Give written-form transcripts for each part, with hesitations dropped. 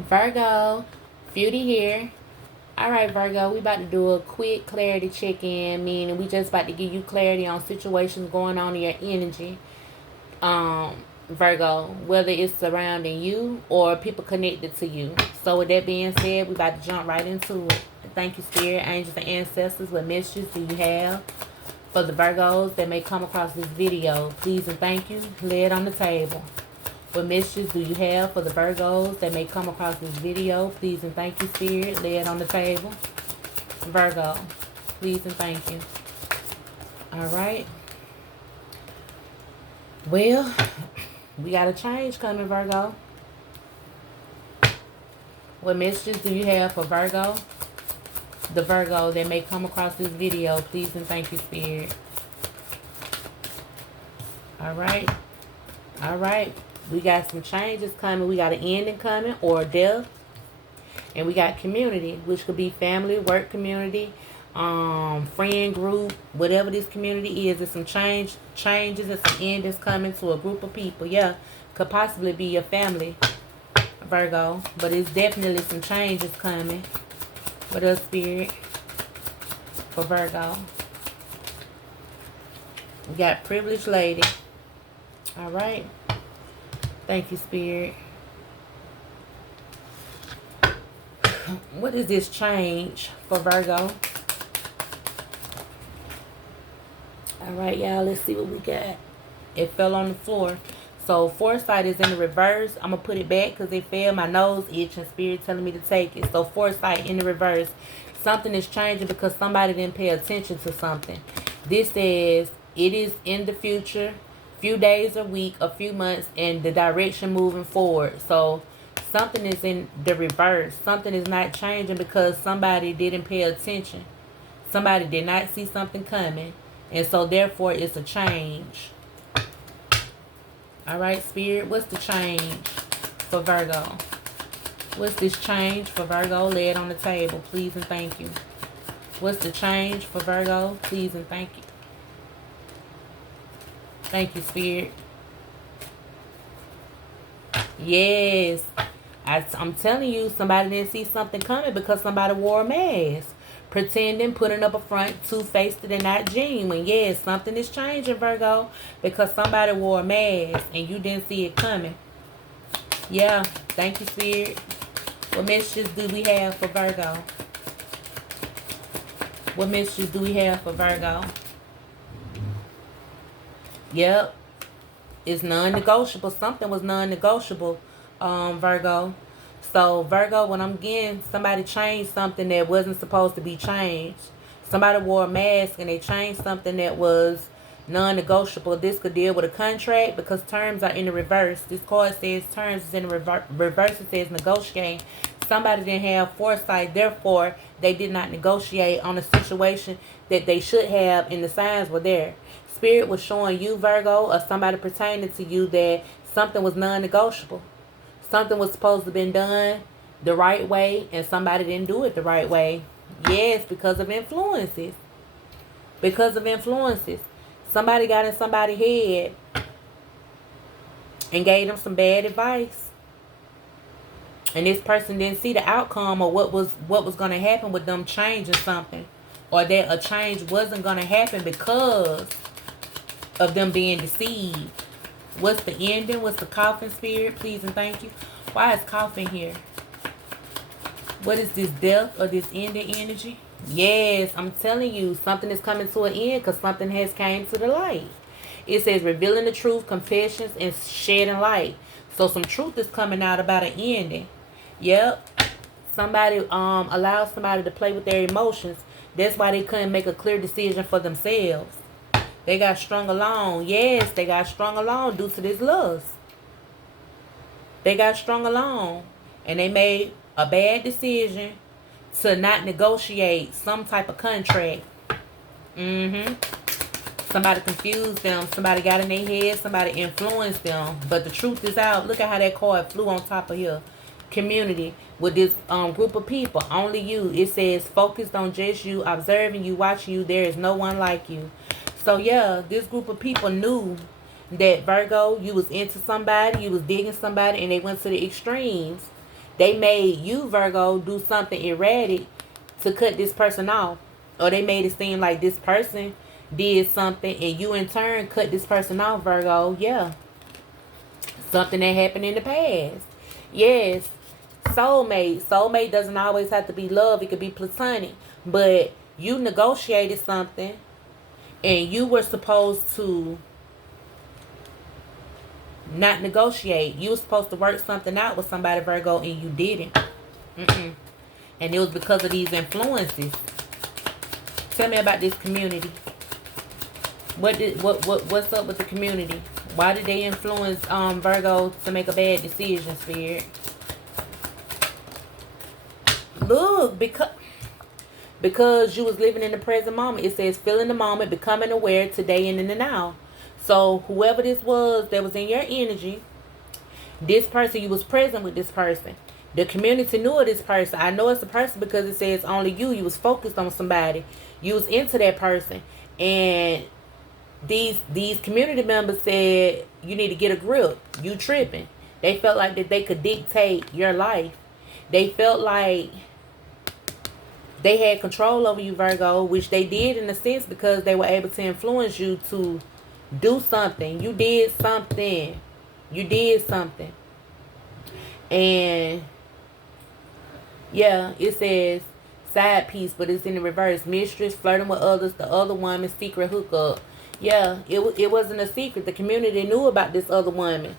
Virgo, Beauty here. Alright, Virgo, we about to do a quick clarity check-in, meaning we just about to give you clarity on situations going on in your energy. Virgo, whether it's surrounding you or people connected to you. So with that being said, we about to jump right into it. Thank you, Spirit, Angels, and Ancestors. What messages do you have for the Virgos that may come across this video? Please and thank you. Lay it on the table. What messages do you have for the Virgos that may come across this video? Please and thank you, Spirit. Lay it on the table. Virgo, please and thank you. All right. Well, we got a change coming, Virgo. What messages do you have for Virgo? The Virgo that may come across this video, please and thank you, Spirit. All right. All right. We got some changes coming. We got an ending coming or death. And we got community, which could be family, work community, friend group, whatever this community is. There's some changes and some endings coming to a group of people. Yeah, could possibly be your family, Virgo. But it's definitely some changes coming. What else, Spirit? For Virgo. We got privileged lady. All right. Thank you, Spirit. What is this change for Virgo? All right, y'all. Let's see what we got. It fell on the floor. So, foresight is in the reverse. I'm going to put it back because it fell. My nose itching. Spirit telling me to take it. So, foresight in the reverse. Something is changing because somebody didn't pay attention to something. This says it is in the future. Few days, a week, a few months, and the direction moving forward. So something is in the reverse. Something is not changing because somebody didn't pay attention. Somebody did not see something coming, and so therefore it's a change. All right, Spirit, what's the change for Virgo? What's this change for Virgo? Lay it on the table, please and thank you. What's the change for Virgo? Please and thank you. Thank you, Spirit. Yes. I'm telling you, somebody didn't see something coming because somebody wore a mask. Pretending, putting up a front, two-faced and not genuine. Yes, something is changing, Virgo, because somebody wore a mask and you didn't see it coming. Yeah. Thank you, Spirit. What messages do we have for Virgo? What messages do we have for Virgo? Yep. It's non-negotiable. Something was non-negotiable, Virgo. So, Virgo, when I'm getting somebody changed something that wasn't supposed to be changed. Somebody wore a mask and they changed something that was non-negotiable. This could deal with a contract because terms are in the reverse. This card says terms is in the reverse. It says negotiate. Somebody didn't have foresight. Therefore, they did not negotiate on a situation that they should have, and the signs were there. Spirit was showing you, Virgo, or somebody pertaining to you, that something was non-negotiable. Something was supposed to have been done the right way, and somebody didn't do it the right way. Yes, because of influences. Because of influences. Somebody got in somebody's head and gave them some bad advice. And this person didn't see the outcome or what was going to happen with them changing something. Or that a change wasn't going to happen because of them being deceived. What's the ending? What's the coffin, Spirit? Please and thank you. Why is coffin here? What is this death or this ending energy? Yes, I'm telling you, something is coming to an end because something has came to the light. It says revealing the truth, confessions, and shedding light. So some truth is coming out about an ending. Yep. Somebody allowed somebody to play with their emotions. That's why they couldn't make a clear decision for themselves. They got strung along. Yes, they got strung along due to this lust. They got strung along. And they made a bad decision to not negotiate some type of contract. Somebody confused them. Somebody got in their head. Somebody influenced them. But the truth is out. Look at how that card flew on top of here. Community with this group of people. Only you. It says focused on just you, observing you, watching you. There is no one like you. So yeah, this group of people knew that, Virgo, you was into somebody, you was digging somebody, and they went to the extremes. They made you, Virgo, do something erratic to cut this person off. Or they made it seem like this person did something and you in turn cut this person off, Virgo. Yeah. Something that happened in the past. Yes. Soulmate. Soulmate doesn't always have to be love. It could be platonic. But you negotiated something and you were supposed to not negotiate. You were supposed to work something out with somebody, Virgo, and you didn't. And it was because of these influences. Tell me about this community. What's up with the community? Why did they influence Virgo to make a bad decision, Spirit? Look, because you was living in the present moment. It says feeling the moment, becoming aware today and in the now. So whoever this was that was in your energy, this person, you was present with this person. The community knew of this person. I know it's a person because it says only you. You was focused on somebody. You was into that person. And these community members said, you need to get a grip. You tripping. They felt like that they could dictate your life. They felt like they had control over you, Virgo, which they did in a sense because they were able to influence you to do something. You did something. You did something. And yeah, it says side piece, but it's in the reverse. Mistress, flirting with others, the other woman, secret hookup. Yeah, it wasn't a secret. The community knew about this other woman.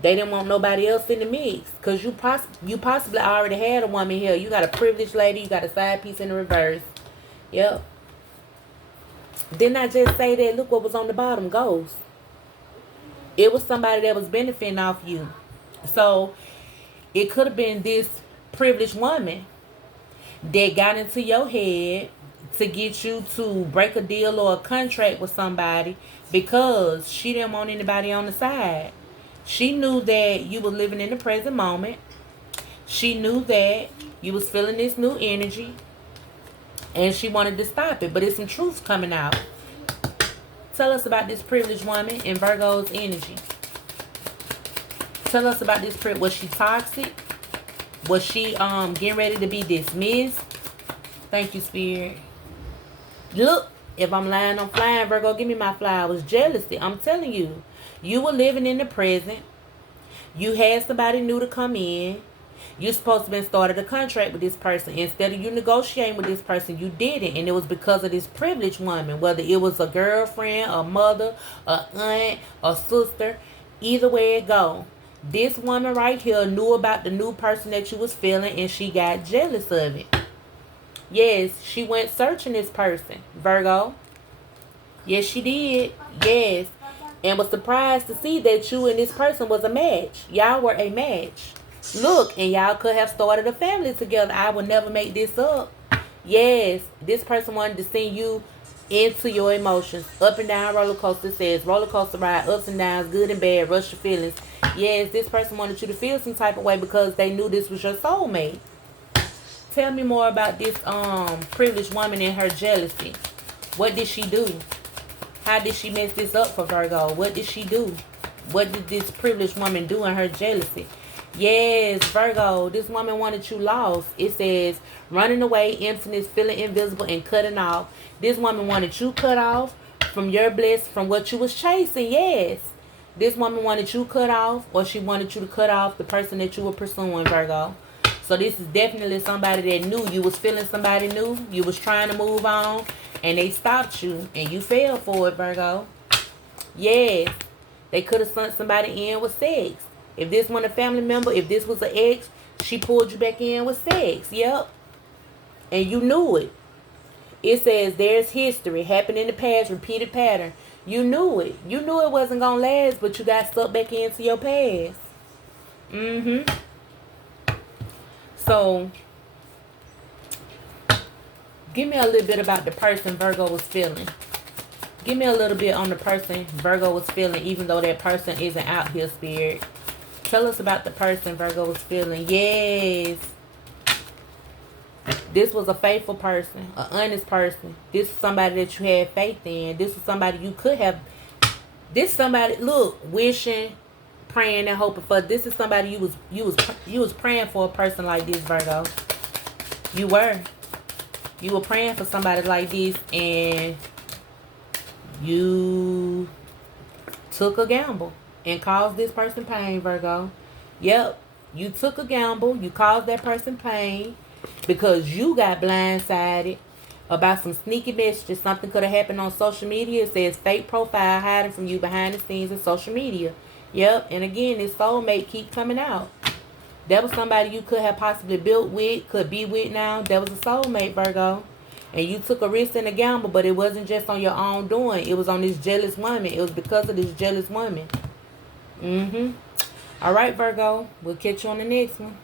They didn't want nobody else in the mix. Because you possibly already had a woman here. You got a privileged lady. You got a side piece in the reverse. Yep. Didn't I just say that? Look what was on the bottom. Ghost. It was somebody that was benefiting off you. So, it could have been this privileged woman that got into your head to get you to break a deal or a contract with somebody because she didn't want anybody on the side. She knew that you were living in the present moment. She knew that you was feeling this new energy. And she wanted to stop it. But it's some truth coming out. Tell us about this privileged woman in Virgo's energy. Tell us about this privilege. Was she toxic? Was she getting ready to be dismissed? Thank you, Spirit. Look, if I'm lying, I'm flying, Virgo. Give me my flowers. Jealousy. I'm telling you. You were living in the present. You had somebody new to come in. You're supposed to have been started a contract with this person. Instead of you negotiating with this person, you didn't. And it was because of this privileged woman. Whether it was a girlfriend, a mother, a aunt, a sister. Either way it go. This woman right here knew about the new person that you was feeling. And she got jealous of it. Yes, she went searching this person. Virgo. Yes, she did. Yes. And was surprised to see that you and this person was a match. Y'all were a match. Look, and y'all could have started a family together. I would never make this up. Yes, this person wanted to send you into your emotions. Up and down roller coaster says. Roller coaster ride, ups and downs, good and bad, rush your feelings. Yes, this person wanted you to feel some type of way because they knew this was your soulmate. Tell me more about this privileged woman and her jealousy. What did she do? How did she mess this up for Virgo? What did she do? What did this privileged woman do in her jealousy? Yes, Virgo, this woman wanted you lost. It says, running away, emptiness, feeling invisible, and cutting off. This woman wanted you cut off from your bliss, from what you was chasing. Yes. This woman wanted you cut off, or she wanted you to cut off the person that you were pursuing, Virgo. So this is definitely somebody that knew you was feeling somebody new. You was trying to move on. And they stopped you. And you fell for it, Virgo. Yes. They could have sent somebody in with sex. If this was a family member, if this was an ex, she pulled you back in with sex. Yep. And you knew it. It says there's history. Happened in the past. Repeated pattern. You knew it. You knew it wasn't going to last. But you got sucked back into your past. So, give me a little bit about the person Virgo was feeling. Give me a little bit on the person Virgo was feeling, even though that person isn't out here, Spirit. Tell us about the person Virgo was feeling. Yes. This was a faithful person, an honest person. This is somebody that you had faith in. This is somebody you could have. This somebody, look, wishing, praying and hoping for. This is somebody you was praying for a person like this, Virgo. You were praying for somebody like this, and you took a gamble and caused this person pain, Virgo. Yep, you took a gamble. You caused that person pain because you got blindsided about some sneaky messages. Something could have happened on social media. It says fake profile hiding from you behind the scenes of social media. Yep, and again, this soulmate keep coming out. That was somebody you could have possibly built with, could be with now. That was a soulmate, Virgo. And you took a risk and a gamble, but it wasn't just on your own doing. It was on this jealous woman. It was because of this jealous woman. All right, Virgo. We'll catch you on the next one.